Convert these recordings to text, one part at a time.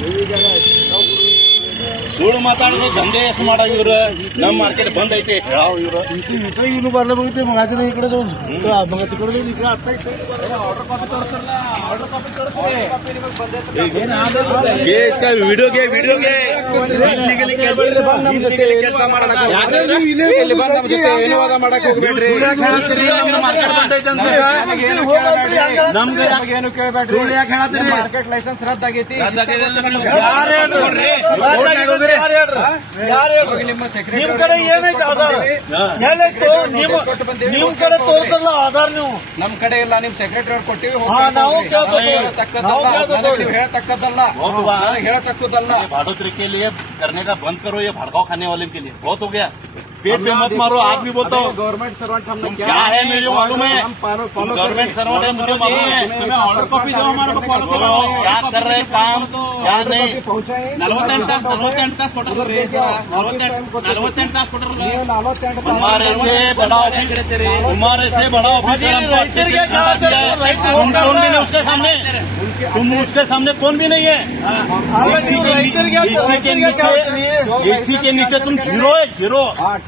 由于现在取消补 ಸುಳ್ಳು ಮಾತಾಡೋದು ದಂಧೆ ಎಷ್ಟು ಮಾಡೋ ಇವ್ರು. ನಮ್ಮ ಮಾರ್ಕೆಟ್ ಬಂದ್ ಐತೆ ಇವ್ರು? ಇನ್ನು ಬರ್ಲ ಬರುತ್ತೆ ಮಗಾಜನ ಈ ಕಡೆ ಮಗ ವಿಡಿಯೋಗೆ ವಿಡಿಯೋಗೆ. ಕೆಲಸ ನಮ್ಮ ಜೊತೆ ಮಾರ್ಕೆಟ್ ಬಂದೈತೆ ಯಾಕೆ ಏನು ಮಾರ್ಕೆಟ್ ಲೈಸೆನ್ಸ್ ರದ್ದಾಗೈತಿ. ಹೇಳಿದ್ರೆ ನಿಮ್ ಕಡೆ ಏನೈತೆ ಆಧಾರ? ಹೇಳೈತು ನಿಮ್ ಕಡೆ ತೋರ್ಸಲ್ಲ ಆಧಾರ್ ನೀವು? ನಮ್ ಕಡೆ ಇಲ್ಲ ನಿಮ್ ಸೆಕ್ರೆಟರಿ ಕೊಟ್ಟಿವಿ ನಾವು ಹೇಳ್ತಕ್ಕದ್ದಲ್ಲ. ಹೇಳ್ತಕ್ಕದ್ದಲ್ಲ. ಕರ್ನಾಟಕ ಬಂದ್ ಕರೋ ಭಾಡ್ಗಾವ್ ಖಾನೆ ವಾಲೆ ಕೆ ಬಹುತ್ ಹೋಗ್ಯಾ? पेट पे मत मारो आप भी बोलता हूँ। गवर्नमेंट सर्वेंट हमने क्या है मुझे मालूम है? गवर्नमेंट सर्वेंट है। मुझे मालूम है। तुम्हें ऑर्डर कॉपी दो हमारे को फॉलो करो। क्या? कर रहे काम? क्या नहीं? तुम्हारे से बड़ा ऑफिसर उसके सामने? तुम उसके सामने कौन भी नहीं है। इसी के नीचे तुम ज़ीरो है ज़ीरो हाँ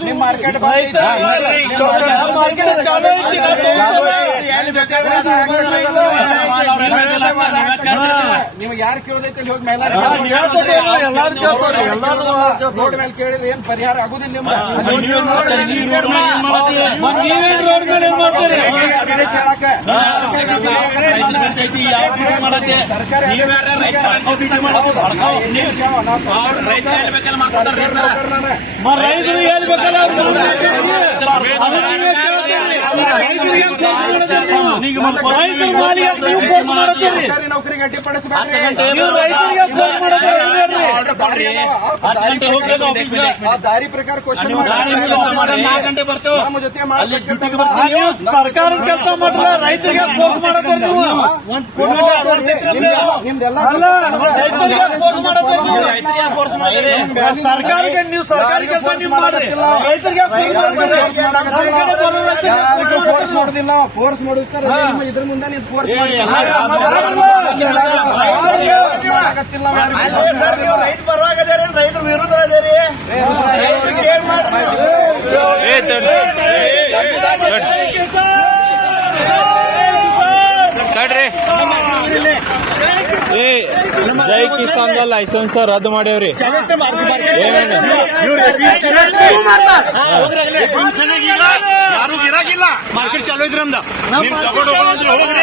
ನಮ್ಮ ಮಾರ್ಕೆಟ್. ನಿಮ್ಗೆ ಯಾರು ಕೇಳೋದೈತೆ ಅಲ್ಲಿ ಹೋಗಿ ಮೇಲೆ ರೋಡ್ ಮೇಲೆ ಕೇಳಿದ್ರೆ ಏನ್ ಪರಿಹಾರ ಆಗುದಿಲ್ಲ ರೋಡ್ ಮೇಲೆ ಏನ್ ಮಾಡ್ತೀರಿ. ರೈತರ ಸರ್ಕಾರ ಸರ್ಕಾರಿ ನೌಕರಿಗೆ ದಾರಿ ಪ್ರಕಾರ ಗಂಟೆ ಬರ್ತೇವೆ. ನಮ್ಮ ಜೊತೆ ಸರ್ಕಾರದ ಕೆಲಸ ಮಾಡಿದ್ರೆ ರೈತರಿಗೆ ಫೋರ್ಸ್ ಮಾಡತ್ತೀರಿ ನೀವು. ನಿಮ್ದೆಲ್ಲ ರೈತರಿಗೆ ಫೋರ್ಸ್ ಮಾಡತ್ತೀರಿ ನೀವು. ಸರ್ಕಾರಕ್ಕೆ ನೀವು ಸರ್ಕಾರಿ ಕೆಲಸ ನೀವು ಮಾಡ್ರಿ. ಯಾರಿಗೂ ಫೋರ್ಸ್ ಮಾಡೋದಿಲ್ಲ ಫೋರ್ಸ್ ಮಾಡುತ್ತಾರೆ ಇದ್ರ ಮುಂದೆ ನೀವು ಫೋರ್ಸ್ ಏ, ಮಾಡಿ ಎಲ್ಲ ಆಗತ್ತಿಲ್ಲ ರೈತ ಪರವಾಗಿದ್ದಾರೆ ರೈತರ ವಿರುದ್ಧ ಇದೇರಿ ರೈತರಿಗೆ ಏನ್ ಜೈ ಕಿಸಾನ್ ಲೈಸೆನ್ಸ್ ರದ್ದು ಮಾಡ್ಯಾವ್ರಿ.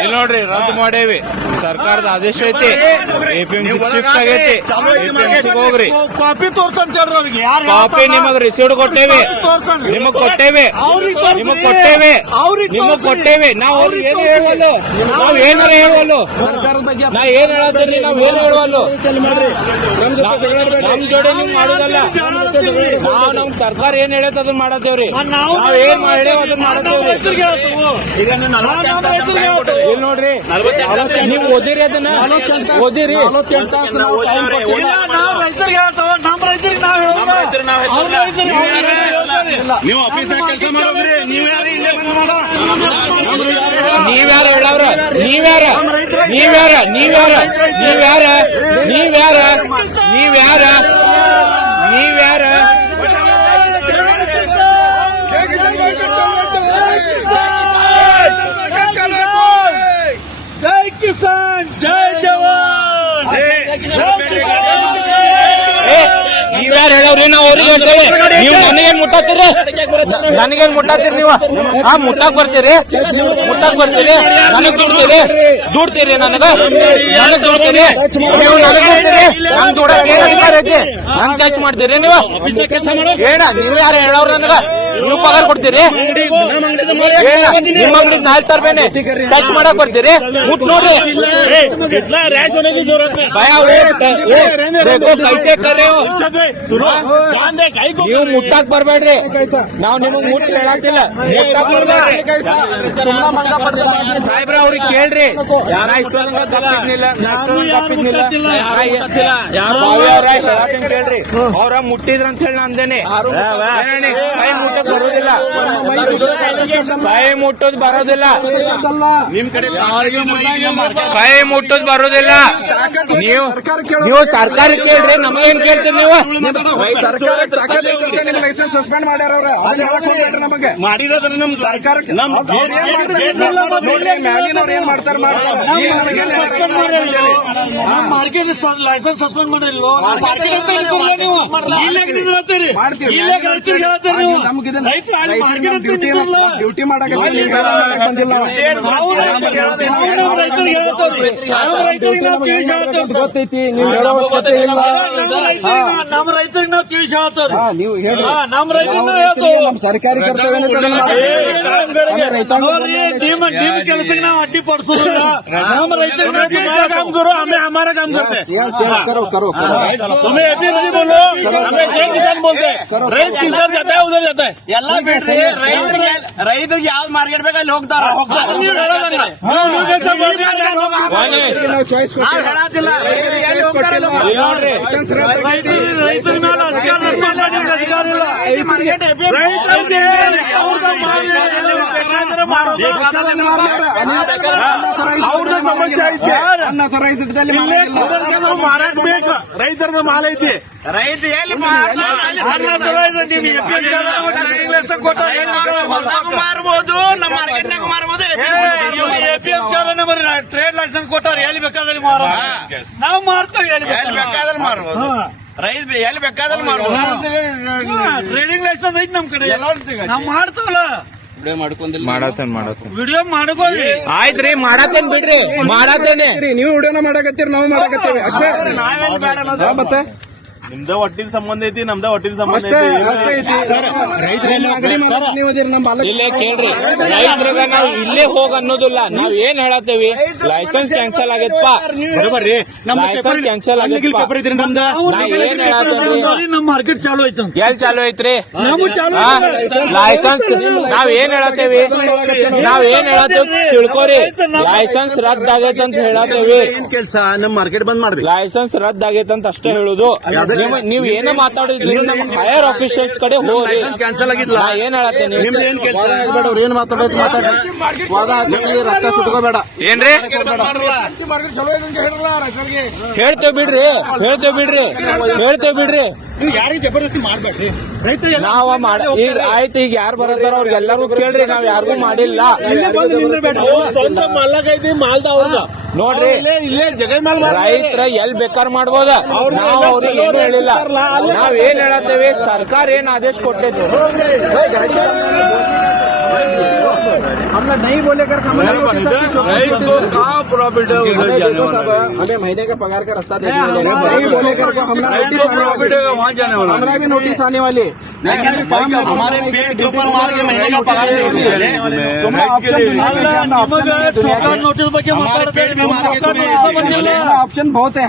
ಇಲ್ಲಿ ನೋಡ್ರಿ, ರದ್ದು ಮಾಡೇವಿ ಸರ್ಕಾರದ ಆದೇಶ ಐತಿ. ಎಪಿಎಂಸಿ ಶಿಫ್ಟ್ ಆಗೈತಿ. ಹೋಗ್ರಿ ಕಾಪಿ ತೋರ್ಸಂತ ಕಾಪಿ ನಿಮಗ್ ರಿಸೀವ್ಡ್ ಕೊಟ್ಟೇವಿ. ನಿಮಗ್ ಕೊಟ್ಟೇವಿ. ನಿಮಗ್ ಕೊಟ್ಟೇವಿ. ನಿಮಗ್. ಕೊಟ್ಟೇವಿ. ನಾವ್ ಅವ್ರಿಗೆ ಏನು ಹೇಳುವಲ್ಲು? ನಾವ್ ಏನಾರ ಬಗ್ಗೆ ನಾ ಏನ್ ಹೇಳತ್ತೀರಿ ನಾವು ಏನ್ ಹೇಳುವಲ್ಲ? ನಮ್ ಜೊತೆ ನೀವು ಮಾಡೋದಲ್ಲ ನಾವ್ ನಮ್ ಸರ್ಕಾರ ಏನ್ ಹೇಳತ್ ಅದನ್ನ ಮಾಡತ್ತೇವ್ರಿ? ನಾವು ಏನ್ ಹೇಳೇವ್ ಅದನ್ನ ಮಾಡತ್ತೇವ್ರಿ. ಈಗ. ಇಲ್ಲಿ ನೋಡ್ರಿ ನೀವು ಓದಿರಿ ಅದನ್ನ. ಓದಿರಿ. ನೀವ್ಯಾರ ನಾವು ಆಫೀಸ್ನಾಗ ಕೆಲಸ ಮಾಡೋದ್ರಿ. ನೀವ್ ಯಾರು ಇಲ್ಲೇ ನೀವ್ಯಾರ ಹೇಳವ್ರ? ನೀವ್ಯಾರ ನೀವ್ಯಾರ ನೀವ್ಯಾರ ನೀವ್ಯಾರ ನೀವ್ಯಾರ ನೀವ್ಯಾರ ನೀವ್ಯಾರ? ಜೈ ಕಿಸಾನ್ ಜೈ ಜವಾನ್ ಏ ನೀವ್ಯಾರ ಹೇಳವ್ರಿ? ನಾವು ಅವ್ರಿಗೆ ಹೇಳ್ತೇವೆ. ನೀವು ನನಗೇನ್ ಮುಟ್ಟಾತಿರಿ ನನಗೇನ್ ಮುಟ್ಟಾತಿರಿ ನೀವು? ಹಾ ಮುಟ್ಟಾಕ್ ಬರ್ತೀರಿ. ಮುಟ್ಟಾಕ್ ಬರ್ತೀರಿ. ನನಗ್ ದುಡ್ತೀರಿ. ದುಡ್ತೀರಿ ನನಗ. ನನಗ್ ದುಡ್ತೀರಿ. ನೀವು ನನಗ್ ದುಡ್ತೀರಿ. ನಮ್ ದುಡಕ್ಕೆ ಅಧಿಕಾರ ನನ್ ಟಚ್ ಮಾಡ್ತೀರಿ ನೀವು? ಏನ, ನೀವು ಯಾರು ಹೇಳವ್ರ ನನಗ? ನೀವು ಪಗಾರ ಕೊಡ್ತೀರಿ? ನಿಮ್ಮ ಅಂಗಡಿ ನಾಳೆ ತರ್ಬೇನೆ? ಟಚ್ ಮಾಡಕ್ ಬರ್ತೀರಿ? ಊಟ ನೋಡ್ರಿ ನೀವು ಮುಟ್ಟಾಕ್ ಬರ್ಬೇಡ್ರಿ. ನಾವ್ ನಿಮಗ್ ಮುಟ್ಟ ಹೇಳಾಕಿಲ್ಲ ಸಾಹೇಬ್ರ ಅವ್ರಿಗೆ ಕೇಳ್ರಿ. ಯಾರ ಇಷ್ಟೊಂದ ಯಾರ ಕೇಳ್ರಿ. ಅವ್ರ ಮುಟ್ಟಿದ್ರಂತ ಹೇಳಿ ಅಂದೇನೆ. ಮುಟ್ಟ ಬರೋದಿಲ್ಲ. ಕೈ ಮುಟ್ಟೋದ್ ಬರೋದಿಲ್ಲ. ನಿಮ್ ಕಡೆ ಕೈ ಮುಟ್ಟೋದ್ ಬರೋದಿಲ್ಲ. ನೀವು ನೀವು ಸರ್ಕಾರ ಕೇಳ್ರಿ ನಮಗೇನ್ ಕೇಳ್ತೀರಿ ನೀವು? ಸರ್ಕಾರ ಲೈಸೆನ್ಸ್ ಸಸ್ಪೆಂಡ್ ಮಾಡ್ಯಾರ ಅವ್ರ. ಮಾಡಿದ್ರೆ ನಮಗೆ? ನಮ್ ಸರ್ಕಾರ ನಮ್ ಏನ್ ಮಾಡ್ತಾರೆ? ಮ್ಯಾಲಿನವ್ರ್ ಏನ್ ಮಾರ್ಕೆಟ್ ಲೈಸೆನ್ಸ್ ಸಸ್ಪೆಂಡ್ ಮಾಡಿಲ್ಲ ಮಾರ್ಕೆಟ್ ಅಂತ ನೀವು? ಹೇಳ್ತೀರಿ ನೀವು? ನಮ್ಗೆ ಇದನ್ನ- ರೈತರು ಅಲ್ಲಿ ರೈತರು ಮಾರ್ಕೆಟ್ ನಮ್ ಅಂತ ಡ್ಯೂಟಿ ನಿಂತಿರಲ್ಲ ಡ್ಯೂಟಿ ಮಾಡಕತ್ತೀವಿ ಬಂದಿಲ್ಲ ನಾವು. ನಾವು ರೈತರಿಗೆ ಹೇಳ್ತೀವಿ. ನಾವು ನಮ್ಮ ರೈತರಿಗೆ ಹೇಳ್ತೀವಿ. ನಾವು ರೈತರಿಗೆ ನಾವು ತಿಳಿಸಿ ಹೇಳ್ತೀವಿ. ಗೊತ್ತೈತಿ ನೀವು ಹೇಳೋ ಅವಶ್ಯಕತೆ ಇಲ್ಲ ನಮ್ಮ ರೈತರಿಗೆ ನಮ್ಮ ರೈತರಿಗೆ ನಾವು ತಿಳಿಸಿ ಹೇಳ್ತೀವಿ ಹಾ ನೀವು ಹೇಳ್ರಿ ಹಾ, ನಮ್ಮ ರೈತರಿಗೆ ನಾವು ನಾವು ರೈತರಿಗೆ ಹೇಳ್ತೀವಿ. ನಮ್ ಸರ್ಕಾರಿ ಕರ್ತವ್ಯ ಏನಿದೆ ಅದನ್ನ ಮಾಡ್ತೀವಿ. ಆಮೇಲೆ ರೈತಾಂಗ ನೋಡ್ರಿ, ನಿಮ್ಮ ನಿಮ್ಮ ಕೆಲಸಕ್ಕೆ ನಾವು ಅಡ್ಡಿ ಪಡಿಸೋದಿಲ್ಲ ನಮ್ಮ ರೈತರಿಗೆ ನಾವು तुम्हारा काम करो हमें हमारा काम करते हैं Yes, yes, करो करो करो तुम्हें एपीएमसी बोलो हमें जय किसान बोलते हैं करो। रईत किधर जाता है उधर जाता है ಎಲ್ಲ ಬಿಡ್ರಿ. ರೈತರಿಗೆ ರೈತರಿಗೆ ಯಾವ್ದು ಮಾರ್ಕೆಟ್ ಬೇಕು ಅಲ್ಲಿ ಹೋಗ್ತಾರ. ರೈತರ ಅಧಿಕಾರ ಸಮಸ್ಯೆ ಐತಿ. ಮಾರಾಟ ಬೇಕು ರೈತರದ ಮಾಲ್ ಐತಿ. ರೈತ ಎಲ್ಲಿ ಮಾರ್ಬೋದು ನಮ್ಮ ಮಾರ್ಕೆಟ್ನಾಗ ಮಾರ್ಬೋದು ಎಪಿಎಂ ಚಾಲನೆ ಬರೀ ಟ್ರೇಡ್ ಲೈಸೆನ್ಸ್ ಕೊಟ್ಟಾರ ಎಲ್ಲಿ ಬೇಕಾದಲ್ಲಿ ಮಾರೋ ನಾವು ಮಾರ್ತೇವೆ ಎಲ್ಲಿ ಎಲ್ಲಿ ಬೇಕಾದ್ರೆ ಮಾರ್ಬೋದು. ರೈತ ಎಲ್ಲಿ ಬೇಕಾದಲ್ಲಿ ಮಾರ್ಬೋದು. ಟ್ರೇಡಿಂಗ್ ಲೈಸೆನ್ಸ್ ಐತಿ ನಮ್ ಕಡೆ. ನಾವು ಮಾಡ್ತಾವಲ್ಲ. ಮಾಡತ್ತೇನ್ ಮಾಡತ್ತೇನ್. ವಿಡಿಯೋ ಮಾಡ್ಕೊಳ್ಳಿ. ಆಯ್ತ್ರಿ ಮಾಡತ್ತೇನ್ ಬಿಡ್ರಿ. ಮಾಡತ್ತೇನೆ. ನೀವು ವಿಡಿಯೋನ ಮಾಡಕತ್ತೀರಿ ನಾವು ಮಾಡಕತ್ತೇವೆ. ಅಷ್ಟೇ. ಹಾ, ಮತ್ತೆ? ನಿಮ್ದ ಒಟ್ಟಿನ ಸಂಬಂಧ ಐತಿ ನಮ್ದ ಒಟ್ಟಿನ ಸಂಬಂಧ ಐತಿ. ಇಲ್ಲೇ ಕೇಳ್ರಿ ರೈತರಿಗ ನಾವ್ ಇಲ್ಲೇ ಹೋಗ ಅನ್ನೋದಿಲ್ಲ ನಾವ್ ಏನ್ ಹೇಳತ್ತೇವಿ? ಲೈಸೆನ್ಸ್ ಕ್ಯಾನ್ಸಲ್ ಆಗೈತಪ್ಪ. ಬರೋಬರ್ರಿ ಲೈಸೆನ್ಸ್ ಕ್ಯಾನ್ಸಲ್ ಆಗೈತಪ್ಪ. ಪೇಪರ್ ಇದ್ರಿ ನಮ್ದ. ಏನ್ ಹೇಳತ್ತೇನ್ರಿ ನಮ್ಮ ಮಾರ್ಕೆಟ್ ಚಾಲು ಐತ ಎಲ್ ಚಾಲು ಐತ್ರಿ? ಲೈಸೆನ್ಸ್ ನಾವ್ ಏನ್ ಹೇಳತ್ತೇವಿ? ನಾವ್ ಏನ್ ಹೇಳತ್ತೇವಿ? ತಿಳ್ಕೊರಿ. ಲೈಸೆನ್ಸ್ ರದ್ದ ಆಗೈತಂತ ಅಂತ ಹೇಳತ್ತೇವಿ. ಕೆಲ್ಸ? ನಮ್ ಮಾರ್ಕೆಟ್ ಬಂದ್ ಮಾಡ್ರಿ. ಲೈಸೆನ್ಸ್ ರದ್ದ ಆಗೈತಂತ ಅಂತ ಅಷ್ಟೇ ಹೇಳುದು. ನೀವ್- ನೀವ್ ಏನ ಮಾತಾಡಿದ್ರಿ ನಮ್ಮ ಹೈಯರ್ ಅಫಿಷಿಯಲ್ಸ್ ಕಡೆ ಹೋಗಿ ಕ್ಯಾನ್ಸಲ್ ಆಗಿಲ್ಲ ನಾ ಏನ್ ಹೇಳತ್ತೇನೆ? ನಿಮ್ದು ಏನ್ ಕೆಲ್ಸ? ಬೇಡ ಅವ್ರು ಏನ್ ಮಾತಾಡೋದು ಮಾತಾಡಿ ವಾದ ಹಾಕಿ ರಕ್ತ ಸುಟ್ಕೋಬೇಡ. ಏನ್ರಿ? ಹೇಳ್ತೇವ್ ಬಿಡ್ರಿ ಹೇಳ್ತೇವೆ ಬಿಡ್ರಿ ಹೇಳ್ತೇವೆ ಬಿಡ್ರಿ. ನೀವು ಯಾರಿಗೆ ಜಬರ್ದಸ್ತಿ ಮಾಡ್ಬೇಡ್ರಿ? ರೈತರಿಗೆ ನಾವ ಮಾಡ ಈಗ ಆಯ್ತು ಈಗ ಯಾರು ಬರತ್ತಾರ ಅವ್ರಿಗೆಲ್ಲರೂ ಕೇಳ್ರಿ ನಾವ್ ಯಾರಿಗೂ ಮಾಡಿಲ್ಲ. ಸ್ವಂತ ಮಲ್ಲಕ್ ಐತಿ ಮಾಲ್ದ ಅವ್ರದ. ನೋಡ್ರಿ. ಇಲ್ಲೇ ಜಗ ಮಾಲ್ ರೈತರ ಎಲ್ ಬೇಕಾರ್ ಮಾಡ್ಬೋದ? ನಾವ್ ಅವ್ರಿಗೆ ಏನು ಹೇಳಿಲ್ಲ. ನಾವ್ ಏನ್ ಹೇಳತ್ತೇವೆ? ಸರ್ಕಾರ ಏನ್ ಆದೇಶ ಕೊಟ್ಟೈತಿ हमने नहीं बोले कर प्रॉफिट हमें महीने का पगार का रास्ता नहीं बोले कर प्रॉफिट वहाँ जाने वाला हमारा भी नोटिस आने वाले हमारे मार के महीने का पगार ऑप्शन तो बहुत है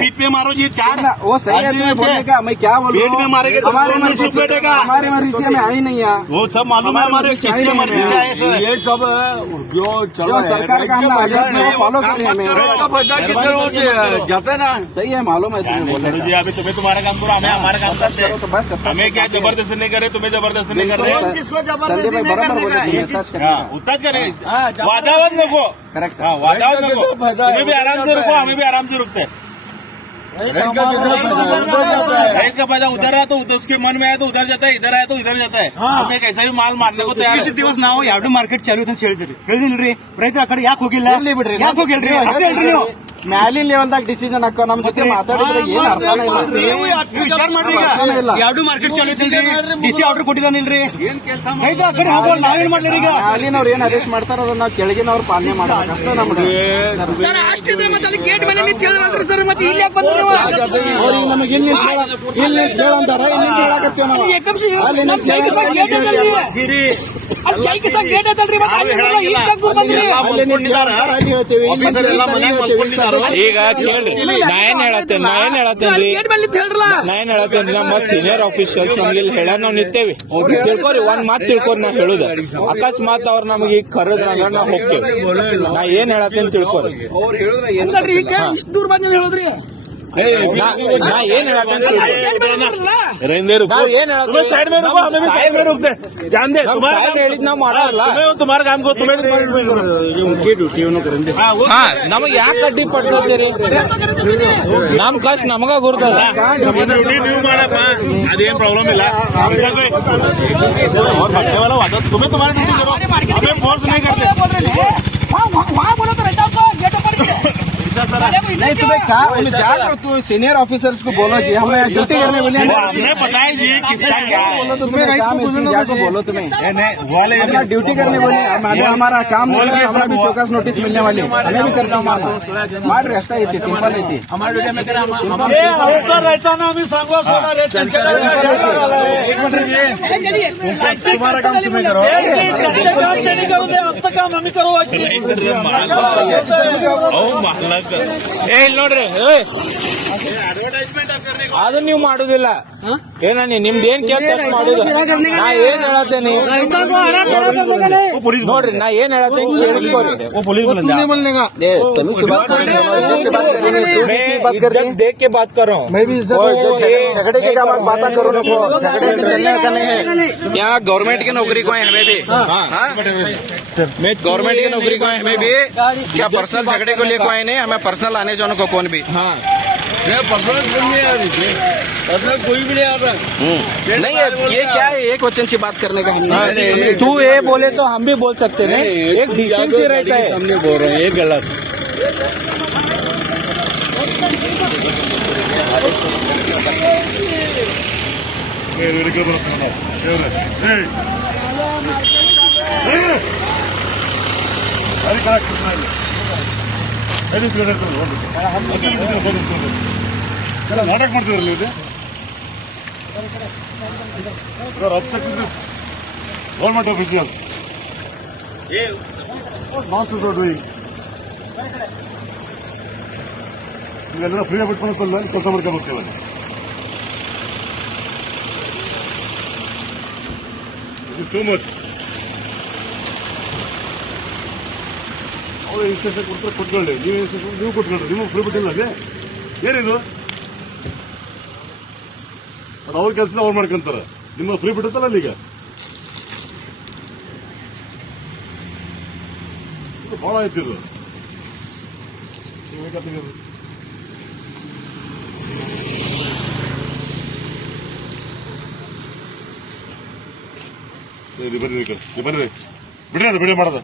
पीठ में मारो ये चार वो सही है। बोलेगा मैं क्या बोल पेट में मारेगा हमारे मर्ज़ी से हमारे मर्ज़ी से हमें आई नहीं है वो सब मालूम है। हमारे मर्ज़ी ये सब जो चल सरकार का हम आदेश है वो फॉलो करें। हमें किधर होते जाते ना सही है मालूम है तुम्हें अभी तुम्हें तुम्हारा काम करो हमें हमारा काम करते करो हैं तो बस हमें क्या ज़बरदस्ती नहीं करे तुम्हें ज़बरदस्ती नहीं कर। रहे किसको ज़बरदस्ती नहीं बराबर करने बोले हाँ? उतना करे वादावत नको करेक्ट। हाँ वादावत नको तुम्हें भी आराम से रुको हमें भी आराम से रुकते हैं। रेत का पैसा उधर है तो उधर उसके मन में आया तो उधर जाता है इधर आया तो इधर जाता है हमें कैसा भी माल मारने को तैयार है ದಿವಸ ನಾವು ಎರಡು ಮಾರ್ಕೆಟ್ ಚಾಲು ಅಂತ ಹೇಳಿದ್ರಿ ಹೇಳಿದಿಲ್ರಿ ರೈತರ ಆ ಕಡೆ ಯಾಕೆ ಹೋಗಿಲ್ಲ ಇರ್ಲಿ ಬಿಡ್ರಿ. ಯಾಕೆ ಹೋಗಿಲ್ರಿ ಅಷ್ಟೇ ಹೇಳ್ರಿ ನೀವು ಮ್ಯಾಲಿನ ಲೆವೆಲ್ದಾಗ ಡಿಸಿಷನ್ ಹಾಕೋ ನಮ್ ಜೊತೆ ಮಾತಾಡಿದ್ರೆ ಏನ್ ಅರ್ಥನೇ ಇಲ್ಲ ನೀವು ಯಾಕೆ ವಿಚಾರ ಮಾಡ್ರಿ ಈಗ ಅರ್ಥನೇ ಇಲ್ಲ ಎರಡು ಮಾರ್ಕೆಟ್ ಚಾಲೈತಿಲ್ರಿ ಡಿ ಸಿ ಆರ್ಡರ್ ಕೊಟ್ಟಿದ್ದಾನಿಲ್ರಿ ರೈತರ ಆ ಕಡೆ ಹೋಗೋಲ್ಲ ನಾವೇನ್ ಮಾಡ್ಲಿ ಈಗ ಮ್ಯಾಲಿನವ್ರು ಏನ್ ಆದೇಶ ಮಾಡ್ತಾರ ಅದನ್ನ ನಾವು ಕೆಳಗಿನವ್ರು ಪಾಲನೆ ಮಾಡ್ಬೇಕು ಅಷ್ಟೇ ನಮ್ಗೆ ಸರ್ ಅಷ್ಟಿದ್ರೆ ಮತ್ತೆ ಅಲ್ಲಿ ಗೇಟ್ ಮೇಲೆ ನಿಂತು ಹೇಳಲ್ರಿ ಸರ್ ಮತ್ತೆ ಇಲ್ಲಿ ಯಾಕೆ ಬಂದ್ರಿ ನೀವು? ಅವ್ರಿಗೆ ನಮಗೆ ಇಲ್ಲಿ ಇಲ್ಲಿ ಹೇಳಂತಾರ ಇಲ್ಲಿ ನಾವು. ಅಲ್ಲಿ ನಮ್ ಗಿರಿ ಈಗ ಕೇಳ್ರಿ. ನಾ ಏನ್ ಹೇಳತ್ತೇನೆ ನಾ ಏನ್ ಹೇಳತ್ತೇನ್ರಿ ನಾ ಏನ್ ಹೇಳತ್ತೇನೆ ನಮ್ಮ ಸೀನಿಯರ್ ಆಫೀಸರ್ಸ್ ನಮ್ಗೆ ಇಲ್ಲಿ ಹೇಳ ನಾವು ನಿಂತೇವಿ. ತಿಳ್ಕೊರಿ ಒಂದ್ ಮಾತ್ ತಿಳ್ಕೊರಿ ನಾ ಹೇಳುದ. ಅಕಸ್ಮಾತ್ ಅವ್ರ ನಮ್ಗೆ ಈಗ ಕರೆದ್ರ ಅಂದ್ರೆ ನಾ ಹೋಗ್ತೇವೆ. ನಾ ಏನ್ ಹೇಳತ್ತೇನೆ ತಿಳ್ಕೊರಿ. ಇಷ್ಟು ದೂರ ಹೇಳಿದ್ರಿ. ನಾ- ನಾ ಏನ್ ಹೇಳತ್ತೇನೆ ತಿಳ್ಕೊರಿ ಗೇಟ್ ಮೇಲೆ ನಿಂತಿರಲ್ಲ? ನಾವ್ ಏನ್ ಹೇಳತ್ತೇವೆ साइड में रुको हमें भी साइड में रुकते जान दे ನಮ್ तुम्हारा ಸಾಹೇಬ್ರು ಹೇಳಿದ್ ನಾವ್ ಮಾಡಾರಲ್ಲ तुम्हें तुम्हारे काम को तुम्हें उनकी ड्यूटी उन्होंने करेंगे ಹಾ ನಮಗ್ ಯಾಕೆ ಅಡ್ಡಿ ಪಡ್ಸತ್ತೀರಿ ನಮ್ ಕಷ್ಟ ನಮಗ ಗುರ್ತದ ನಮ್ಮ ಡ್ಯೂಟಿ ನೀವು ಮಾಡಪ್ಪ ಅದೇನ್ ಪ್ರಾಬ್ಲಮ್ ಇಲ್ಲ और हटने वाला वादा तुम्हें तुम्हारा ड्यूटी करो हमें फोर्स नहीं करते नहीं तुम्हें कहा उन्हें जान रहा तू सीनियर ऑफिसर्स को बोलो जी हमें छुट्टी करने बोले हमें पता जी किसका बोलो तुम्हें राइट बोलने को बोलो हमारा ड्यूटी करने बोले हमारा काम हमारा भी शोकास नोटिस मिलने वाली हमें भी करता हमारा मार रस्ता येते सिंपल येते अवतार रहता ना आम्ही सांगू सोडा तुम्हाला काम तुम्हें करो काम त्यांनी करू दे आमचं काम आम्ही करू ಏ ಇಲ್ಲಿ ನೋಡ್ರಿ ಏ. ಅದು ನೀವು ಮಾಡುದಿಲ್ಲ ಏನ ನಿಮ್ದು ಏನ್ ಕೆಲಸ ಮಾಡುದು ನಾ ಏನ್ ಹೇಳತ್ತೇನಿ ನೋಡ್ರಿ ನಾ ಏನ್ ಹೇಳತ್ತೇನಿ ಕೇಳಿಸ್ಕೊರಿ वो पुलिस बुलंद ए, तमीज से बात कर रहे हो, इज्जत से बात कर रहे हो, तू की बात कर रही है? देख के बात कर रहा हूँ ओ, जो झग- झगड़े के काम बात करो नको झगड़े से चलने का नहीं है यहाँ गवर्नमेंट की नौकरी को है हमें भी गवर्नमेंट की नौकरी को है हमें भी क्या पर्सनल झगड़े को लेकर आए नहीं हमें पर्सनल आने जाने को कौन भी हाँ कोई भी नहीं आ रहा हम्म। नहीं ये ये क्या है एक वचन से बात करने का हमने तू ये बोले तो हम भी बोल सकते हैं एक डिसेंसी रहता है हमने बोल रहे हैं ये गलत ನಾಟಕ ಮಾಡ್ತಿದ್ರಲ್ಲ ಇದು ಗೌರ್ಮೆಂಟ್ ಆಫೀಸಿಯಲ್ ನಾನ್ ನೋಡ್ರಿ ಇವೆಲ್ಲ ಫ್ರೀ ಆಗಿ ಬಿಟ್ಕೊಂಡು ಕೆಲಸ ಮಾಡ್ಕೊಬೇಕಲ್ಲ ಟೂ ಮಚ್ ಅವ್ರು ಇನ್ಸ್ಟ್ರಕ್ಷನ್ ಕೊಡ್ತಾರೆ ಕೊಟ್ಕೊಳ್ಳಿ. ನೀವು ಇನ್ಸ್ಟ್ರಕ್ಷನ್ ನೀವು ಕೊಟ್ಕೊಳ್ಳಿ. ನೀವು ಫ್ರೀ ಬಿಟ್ಟಿಲ್ಲ ಅದೇ? ಏನಿದು? ಅದು ಅವ್ರ ಕೆಲಸ ಅವ್ರು ಮಾಡ್ಕೊಂತಾರೆ. ನಿಮ್ಮ ಫ್ರೀ ಬಿಡುತ್ತಲ್ಲ ಅಲ್ಲಿಗ ಭಾಳ ಆಯ್ತು ಇದು. ಸರಿ ಬರ್ರಿ ಬರ್ರಿ ಬಿಡ್ರಿ ಅದು, ಬಿಡಿ ಮಾಡೋದು.